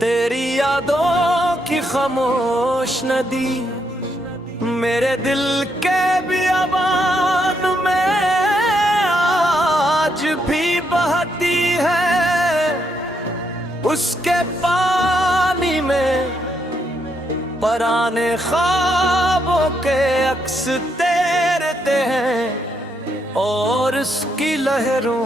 तेरी यादों की खामोश नदी मेरे दिल के बियाबान में आज भी बहती है। उसके पानी में पराने ख्वाबों के अक्स तैरते हैं और उसकी लहरों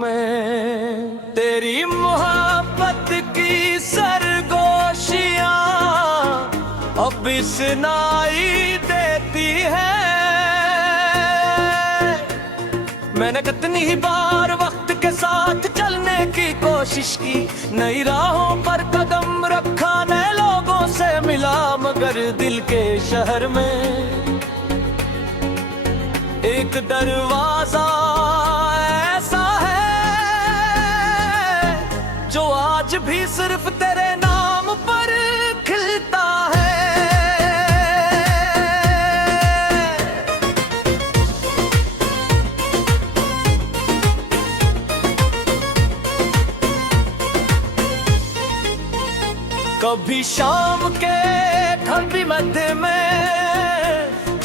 में तेरी मोहब्बत की सरगोशियां अब सुनाई देती है। मैंने कितनी ही बार वक्त के साथ चलने की कोशिश की, नई राहों पर कदम रखा, नए लोगों से मिला, मगर दिल के शहर में एक दरवाजा ऐसा है जो आज भी सिर्फ तेरे नाम पर खिलता है। कभी शाम के ठंडी मध्य में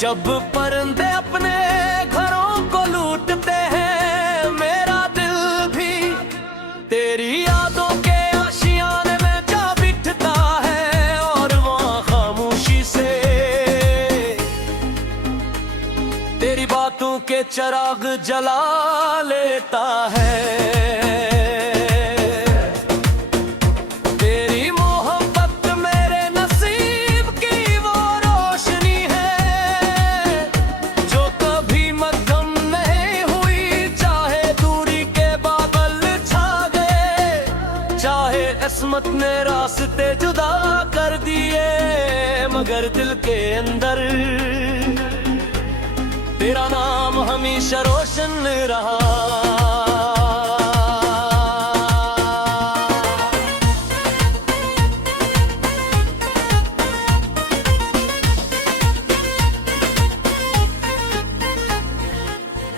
जब परिंदे अपने घरों को लूटते हैं, मेरा दिल भी तेरी यादों के आशियाने में जा बिठता है और वहाँ खामोशी से तेरी बातों के चिराग जला लेता है। किस्मत ने रास्ते जुदा कर दिए, मगर दिल के अंदर तेरा नाम हमेशा रोशन रहा।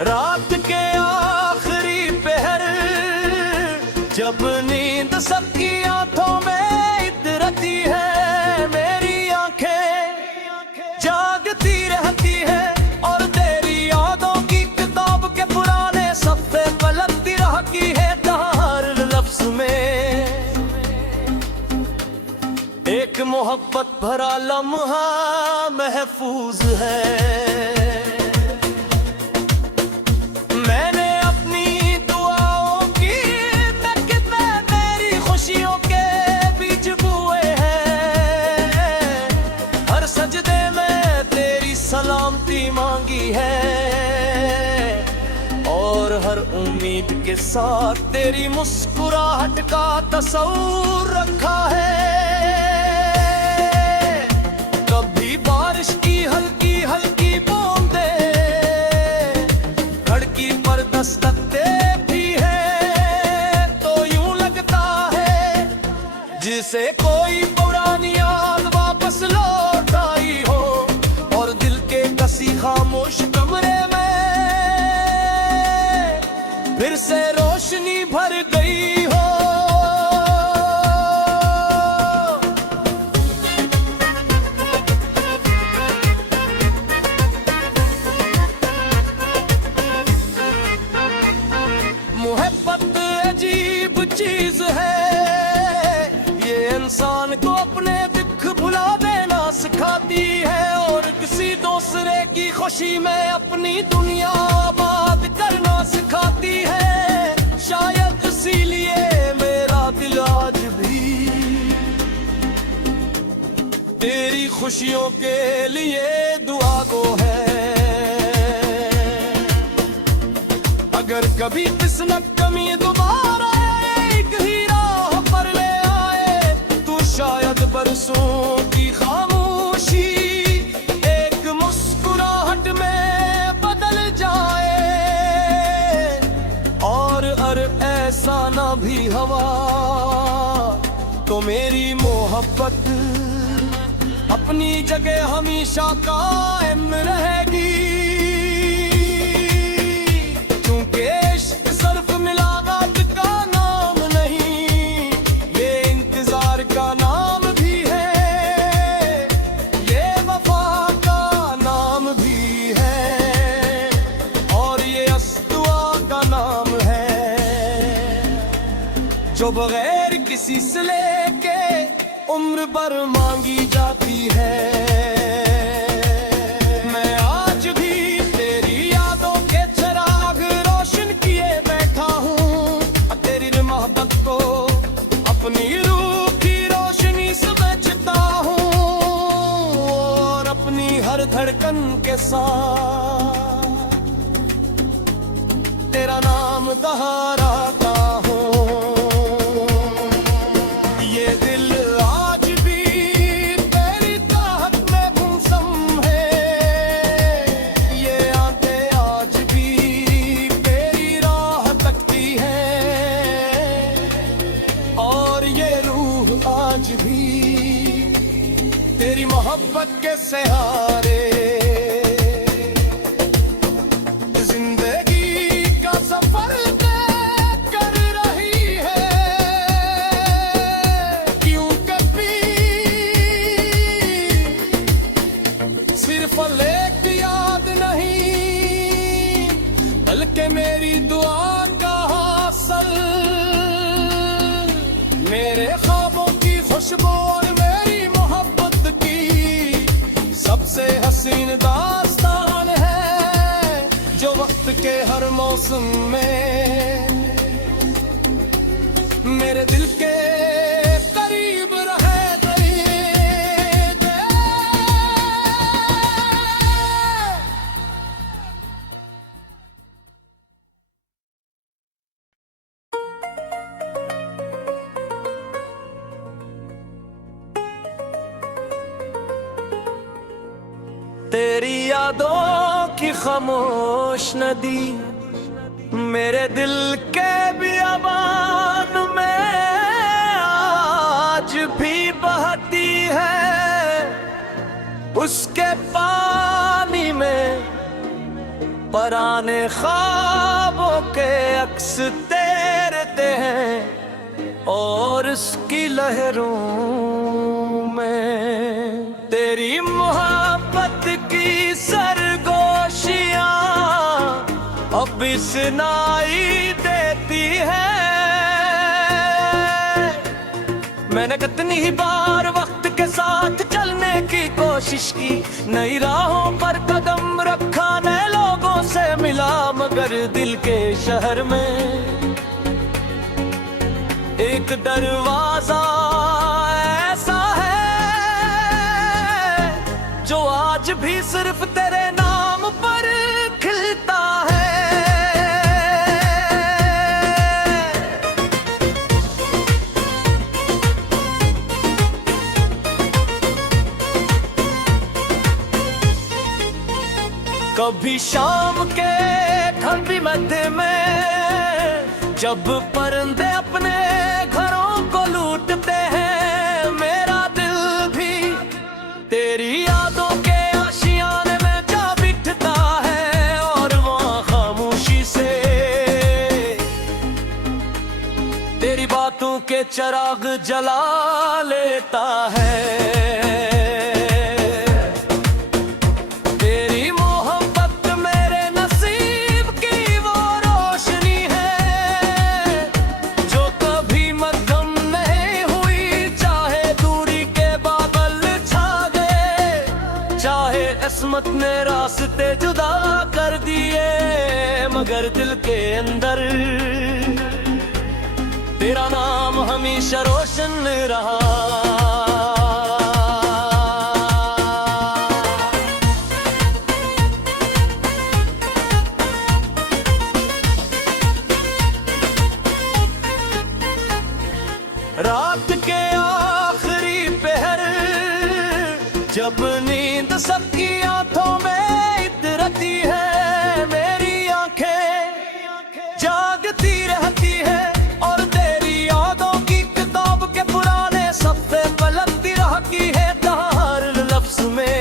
रात के आखिरी पहर जब नींद सबकी आंखों में इतरती है, मेरी आंखें जागती रहती है और तेरी यादों की किताब के पुराने सफ़े पलटती रहती है। हर लफ्ज़ में एक मोहब्बत भरा लम्हा महफूज है। सलामती मांगी है और हर उम्मीद के साथ तेरी मुस्कुराहट का तस्वीर रखा है। कभी बारिश की हल्की हल्की बूंदें खिड़की पर दस्तकते भी है, तो यूं लगता है जिसे कोई पुरानी याद वापस लौट आई हो और दिल के कसी खामोश कमरे में फिर से रोशनी भर गई हो। मोहब्बत अजीब चीज है, ये इंसान को अपने दुख भुला देना सिखाती है और किसी दूसरे की खुशी में अपनी दुनिया आबाद करना सिखाती है। शायद इसीलिए मेरा दिल आज भी तेरी खुशियों के लिए दुआ को है। अगर कभी किस्मत कमी दोबारा एक ही राह पर ले आए, तो शायद बरसों की खामोशी एक मुस्कुराहट में बदल जाए। और ऐसा ना भी हवा तो मेरी मोहब्बत अपनी जगह हमेशा कायम रहेगी। क्योंकि इश्क सिर्फ मिलावट का नाम नहीं, ये जो बगैर किसी से लेके उम्र भर मांगी जाती है। मैं आज भी तेरी यादों के चिराग रोशन किए बैठा हूँ। तेरी मोहब्बत को अपनी रूह की रोशनी समझता हूँ और अपनी हर धड़कन के साथ तेरा नाम दोहराता हूँ। ये दिल आज भी तेरी चाहत में गुमसुम है। ये आंखें आज भी तेरी राह तकती है और ये रूह आज भी तेरी मोहब्बत के सहारे बल्कि मेरी दुआ का हासिल, मेरे ख्वाबों की खुशबू और मेरी मोहब्बत की सबसे हसीन दास्तान है जो वक्त के हर मौसम में मेरे दिल के करीब रहे। तेरी यादों की खामोश नदी मेरे दिल के बियाबान में आज भी बहती है। उसके पानी में पराने ख्वाबों के अक्स तैरते हैं और उसकी लहरों में तेरी मोहब्बत की सरगोशियां अब सुनाई देती है। मैंने कितनी ही बार वक्त के साथ चलने की कोशिश की, नई राहों पर कदम रखा, नए लोगों से मिला, मगर दिल के शहर में एक दरवाजा ऐसा है जो आज भी सिर्फ तेरे नाम पर खिलता है। कभी शाम के ठंडी मध्य में जब परिंदे अपने घरों को लूटते हैं, मेरा दिल भी तेरी यादों के आशियाने में जा बिठता है और वहाँ खामोशी से तेरी बातों के चिराग जला लेता है। किस्मत ने रास्ते जुदा कर दिए, मगर दिल के अंदर तेरा नाम हमेशा रोशन रहा। रात के आखिरी पहर जब नींद सबकी आंखों में इतरती है, मेरी आंखें जागती रहती है और तेरी यादों की किताब के पुराने सफ़े पलटती रहती है। हर लफ्ज़ में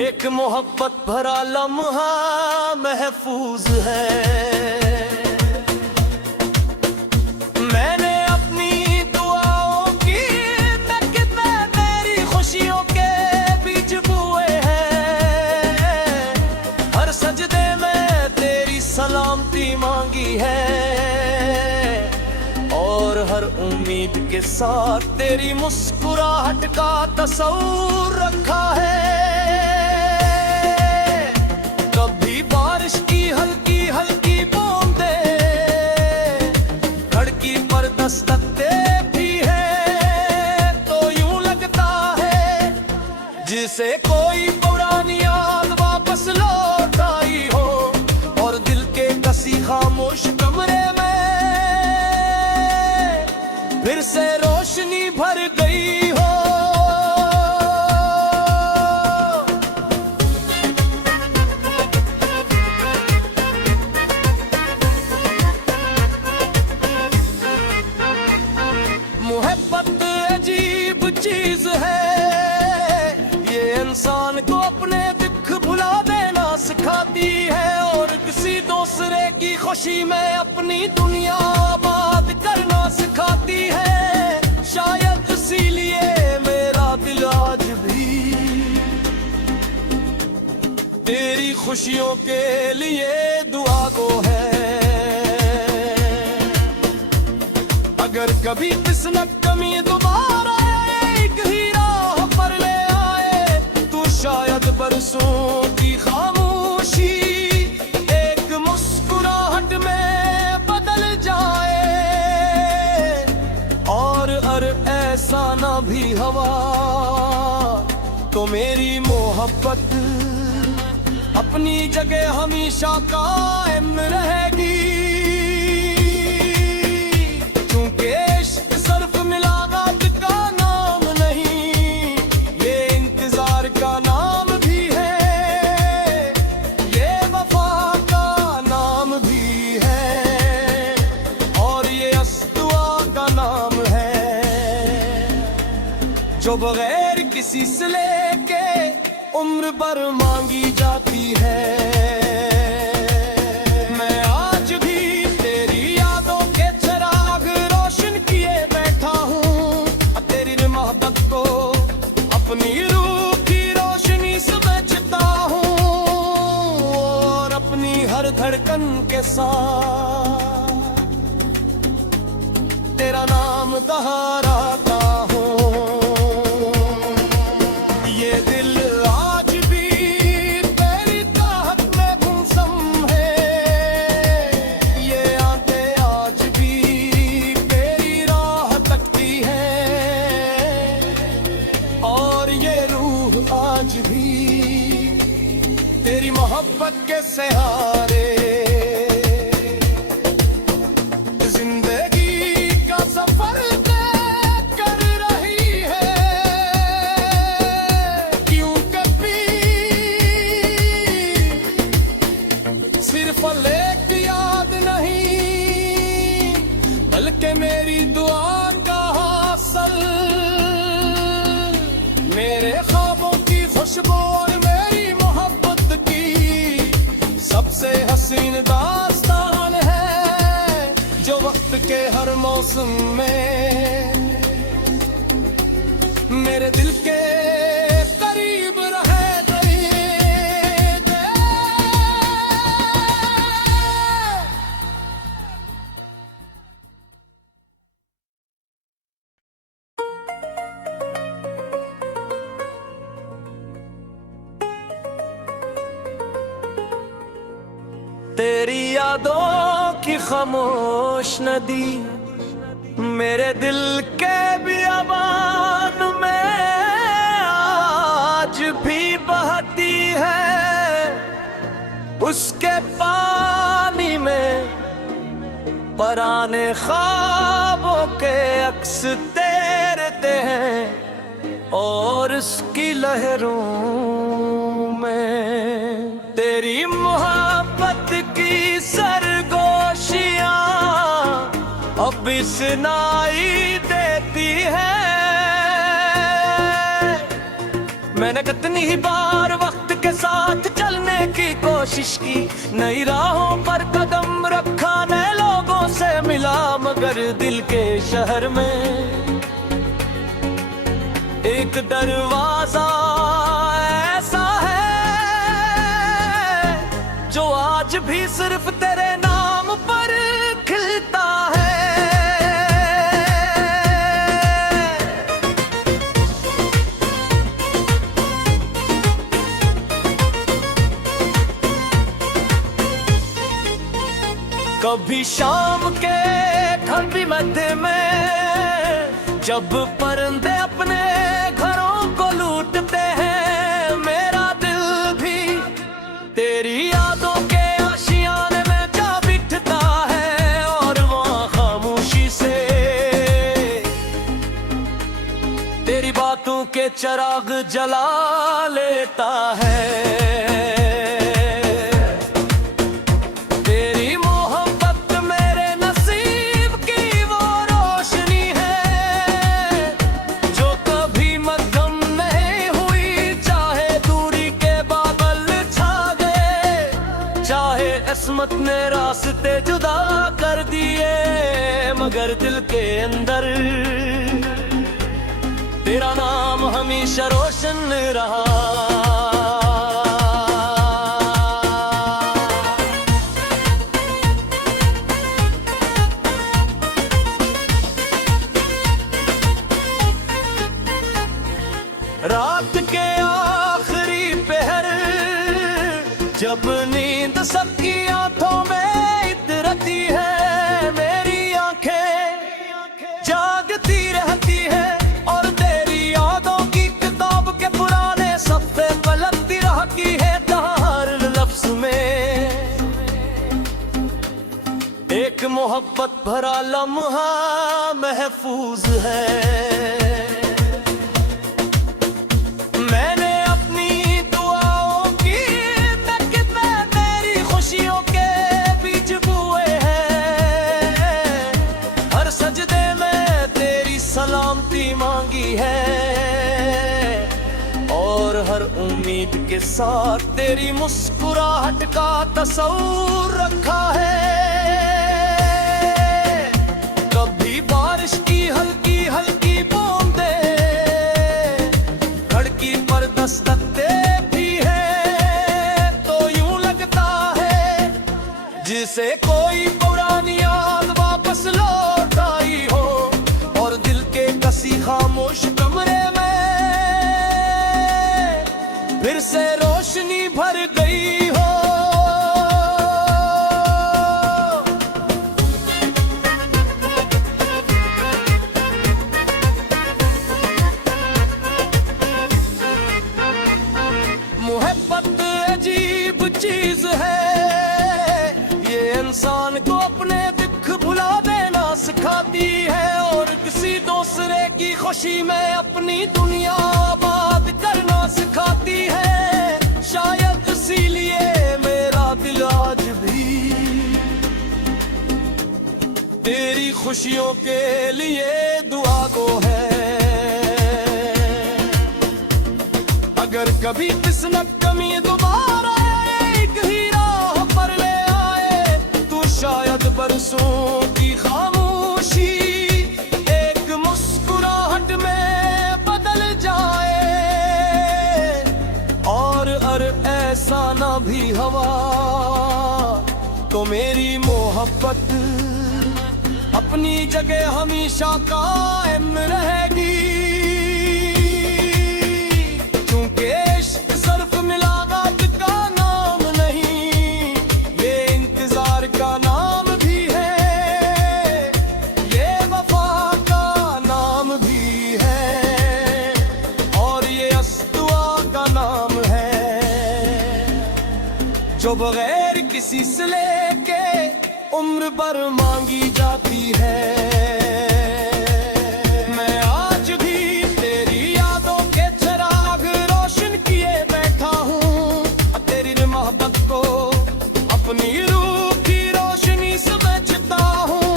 एक मोहब्बत भरा लम्हा महफूज है। सलामती मांगी है के साथ तेरी मुस्कुराहट का तस्वीर रखा है। कभी बारिश की हल्की हल्की बूंदे खिड़की पर दस्तकते भी है, तो यूं लगता है जिसे कोई पुरानी याद वापस लौट आई हो, और दिल के कसी खामोश कमरे में फिर से रोशनी भर गई हो। मोहब्बत अजीब चीज है, ये इंसान को अपने दुख भुला देना सिखाती है, और किसी दूसरे की खुशी में अपनी दुनिया आबाद करना सिखाती है। शायद इसीलिए मेरा दिल आज भी तेरी खुशियों के लिए दुआ गो है। अगर कभी किस्मत कमी दोबारा एक ही राह पर ले आए, तो शायद बरसों की खामोशी एक मुस्कुराहट में बदल जाए। और ऐसा ना भी हवा तो मेरी मोहब्बत अपनी जगह हमेशा कायम रहेगी। क्योंकि इश्क सिर्फ मिलावट का नाम नहीं, ये इंतजार का नाम भी है, ये वफा का नाम भी है, और ये अस्दुआ का नाम है, जो बगैर किसी से लेके उम्र भर मांगी जाती है। मैं आज भी तेरी यादों के चिराग रोशन किए बैठा हूँ, तेरी मोहब्बत को अपनी रूह की रोशनी समझता हूँ, और अपनी हर धड़कन के साथ तेरा नाम दोहराता हूँ। ये दिल आज भी तेरी चाहत में गुमसुम है, ये आंखें आज भी तेरी राह तकती है, और ये रूह आज भी तेरी मोहब्बत के सहारे जिंदगी का सफर तय कर रही है। क्यों कभी सिर्फ एक याद नहीं, बल्कि मेरी दुआ का हासिल, मेरे ख्वाबों की खुशबू और मेरी मोहब्बत की सबसे हसीन दास्तान है, जो वक्त के हर मौसम में मेरे दिल के करीब रहे गई। तेरी यादों की खामोश नदी मेरे दिल के बियाबान में आज भी बहती है। उसके पानी में पराने ख्वाबों के अक्स तैरते हैं, और उसकी लहरों में तेरी मोहब्बत की सरगोशियां अब सुनाई देती है। मैंने कितनी ही बार वक्त के साथ चलने की कोशिश की, नई राहों पर कदम रखा, नए लोगों से मिला, मगर दिल के शहर में एक दरवाजा ऐसा है जो आज भी सिर्फ तेरे नाम पर खिलता है। कभी शाम के ठंडी मध्य में जब परिंदे अपने घरों को लूटते हैं, मेरा दिल भी तेरी यादों के आशियाने में जा बिठता है और वहाँ खामोशी से तेरी बातों के चिराग जला लेता है। किस्मत ने रास्ते जुदा कर दिए, मगर दिल के अंदर तेरा नाम हमेशा रोशन रहा। रात के आखिरी पहर जब नींद सबकी आंखों में इतरती है, मेरी आंखें जागती रहती है और तेरी यादों की किताब के पुराने सफ़े पलटती रहती है। हर लफ्ज़ में एक मोहब्बत भरा लम्हा महफूज है। सलामती मांगी है और हर उम्मीद के साथ तेरी मुस्कुराहट का तस्वीर रखा है। कभी बारिश की हल्की हल्की बूंदे खिड़की पर दस्तक देती है तो यूं लगता है जिसे कोई पुरानी याद वापस लौट आई हो और दिल के कसी खामोश कमरे में फिर से रोशनी भर गई हो। मोहब्बत अजीब चीज है, ये इंसान को अपने दुख भुला देना सिखाती है और किसी दूसरे की खुशी में अपनी दुनिया आबाद करना सिखाती है। शायद इसीलिए मेरा दिल आज भी तेरी खुशियों के लिए दुआ गो है। अगर कभी किस्मत कमी दोबारा एक ही राह पर ले आए तो शायद बरसों की खामोशी एक मुस्कुराहट में बदल जाए। और ऐसा ना भी हवा तो मेरी मोहब्बत अपनी जगह हमेशा कायम रहेगी। क्योंकि इश्क सिर्फ मिलावट का नाम नहीं, ये इंतजार का नाम भी है, ये वफा का नाम भी है और ये अस्दुआ का नाम है जो बगैर किसी से लेके उम्र भर मांगी जाती है। मैं आज भी तेरी यादों के चिराग रोशन किए बैठा हूँ, तेरी मोहब्बत को अपनी रूह की रोशनी समझता हूँ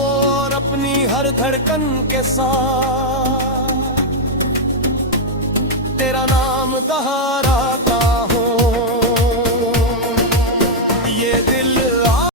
और अपनी हर धड़कन के साथ तेरा नाम दोहराता